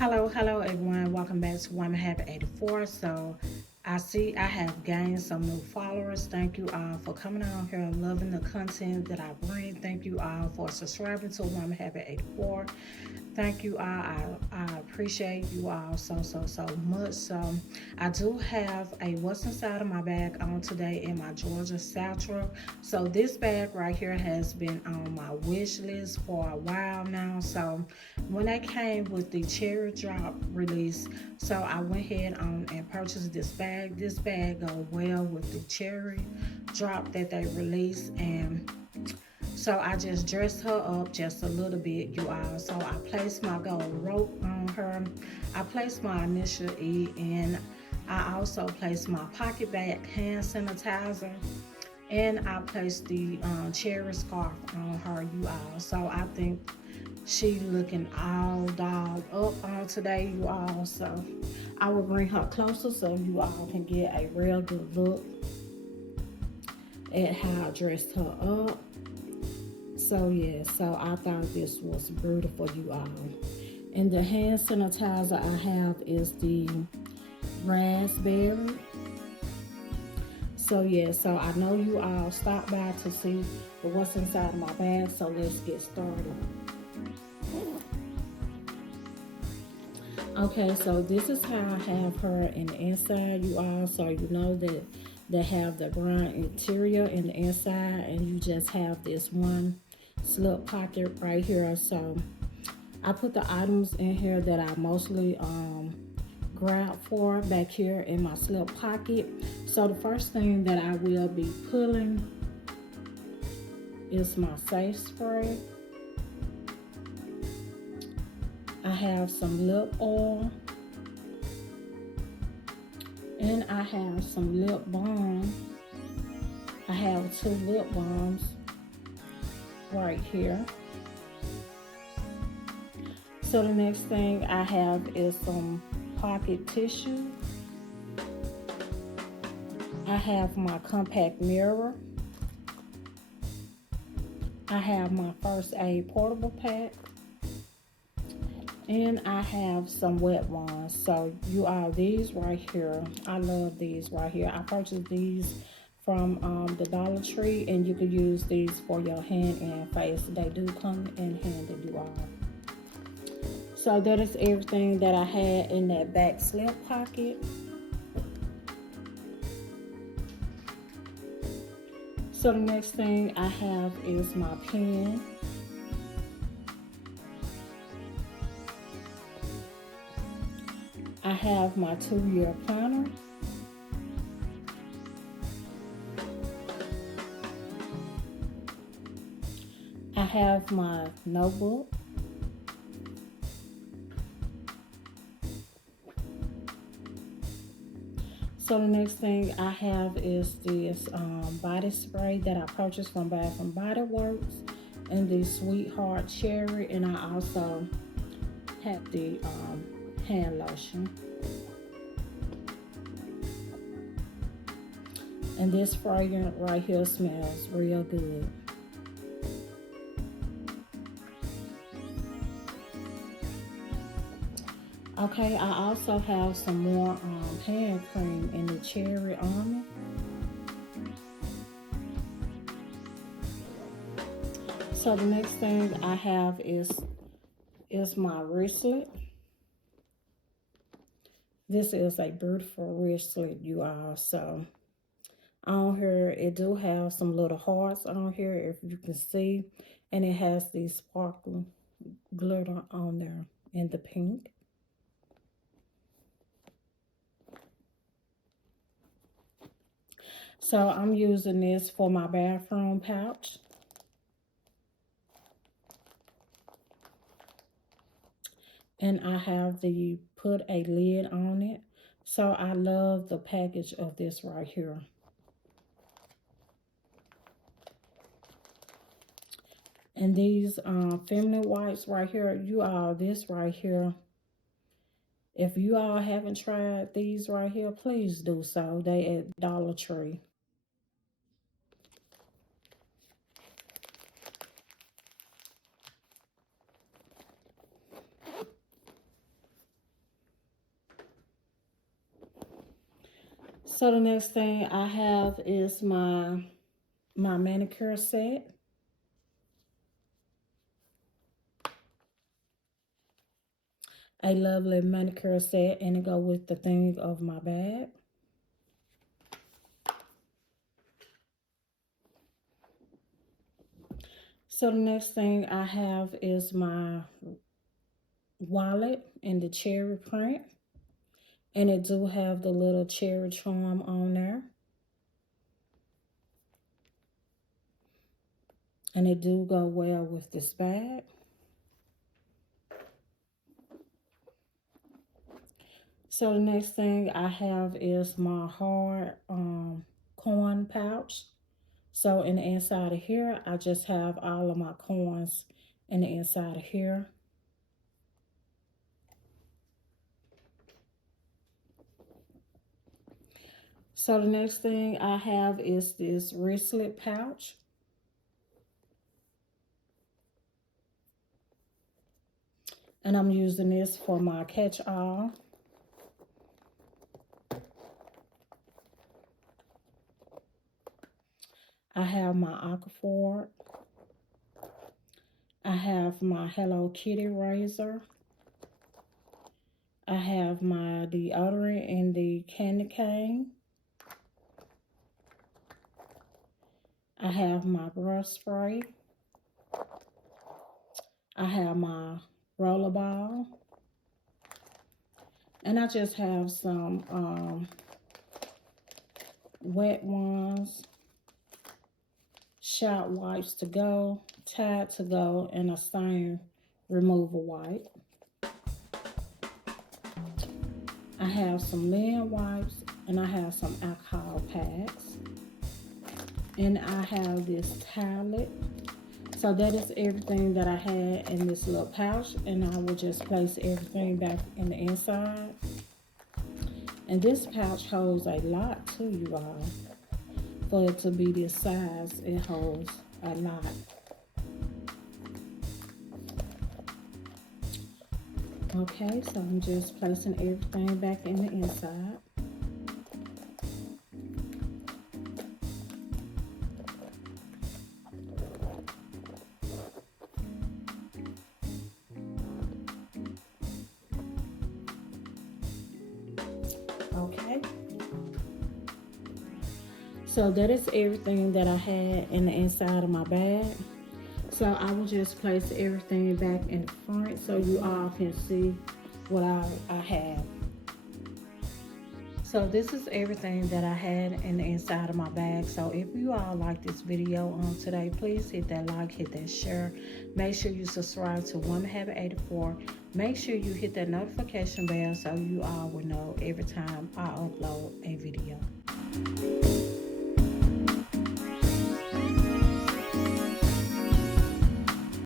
Hello everyone. Welcome back to Women Habit 84. So I see I have gained some new followers. Thank you all for coming on here and loving the content that I bring. Thank you all for subscribing to Women Habit 84. Thank you all. I appreciate you all so much. So I do have a what's inside of my bag on today in my Georgia Satchel. So this bag right here has been on my wish list for a while now. So when they came with the cherry drop release, so I went ahead on and purchased this bag. This bag goes well with the cherry drop that they released, and so I just dressed her up just a little bit, you all. So I placed my gold rope on her. I placed my initial E, and I also placed my pocket bag hand sanitizer, and I placed the cherry scarf on her, you all. So I think she looking all dolled up on today, you all. So I will bring her closer so you all can get a real good look at how I dressed her up. So yeah, so I thought this was beautiful, you all. And the hand sanitizer I have is the raspberry. So yeah, so I know you all stopped by to see what's inside of my bag, so let's get started. Okay, so this is how I have her in the inside, you all. So you know that they have the brown interior in the inside, and you just have this one slip pocket right here. So I put the items in here that I mostly grabbed for back here in my slip pocket. So the first thing that I will be pulling is my safe spray. I have some lip oil, and I have some lip balm. I have 2 lip balms right here. So the next thing I have is some pocket tissue. I have my compact mirror. I have my first aid portable pack. And I have some wet ones. So you all, these right here, I love these right here. I purchased these from the Dollar Tree, and you can use these for your hand and face. They do come in handy, you all. So that is everything that I had in that back slip pocket. So the next thing I have is my pen. I have my 2-year planner. I have my notebook. So the next thing I have is this body spray that I purchased from Bath and Body Works, and the Sweetheart Cherry, and I also have the hand lotion. And this fragrance right here smells real good. Okay, I also have some more hand cream in the Cherry Army. So the next thing I have is my wristlet. This is a beautiful wristlet, you all. So on here, it do have some little hearts on here, if you can see, and it has the sparkling glitter on there in the pink. So I'm using this for my bathroom pouch. And I have the put a lid on it. So I love the package of this right here. And these feminine wipes right here, you all, this right here, if you all haven't tried these right here, please do so. They at Dollar Tree. So the next thing I have is my manicure set. A lovely manicure set, and it go with the thing of my bag. So the next thing I have is my wallet in the cherry print. And it do have the little cherry charm on there. And it do go well with this bag. So the next thing I have is my hard coin pouch. So in the inside of here, I just have all of my coins in the inside of here. So the next thing I have is this wristlet pouch. And I'm using this for my catch-all. I have my Aquaphor. I have my Hello Kitty razor. I have my deodorant in the candy cane. I have my brush spray. I have my rollerball. And I just have some wet ones, shot wipes to go, Tide to go, and a stain removal wipe. I have some linen wipes, and I have some alcohol packs. And I have this towelette. So that is everything that I had in this little pouch, and I will just place everything back in the inside. And this pouch holds a lot too, you all. For it to be this size, it holds a lot. Okay, so I'm just placing everything back in the inside. Okay. So that is everything that I had in the inside of my bag. So I will just place everything back in the front so you all can see what I have. So this is everything that I had in the inside of my bag. So if you all like this video on today, please hit that like, hit that share. Make sure you subscribe to Woman Habit 84. Make sure you hit that notification bell so you all will know every time I upload a video.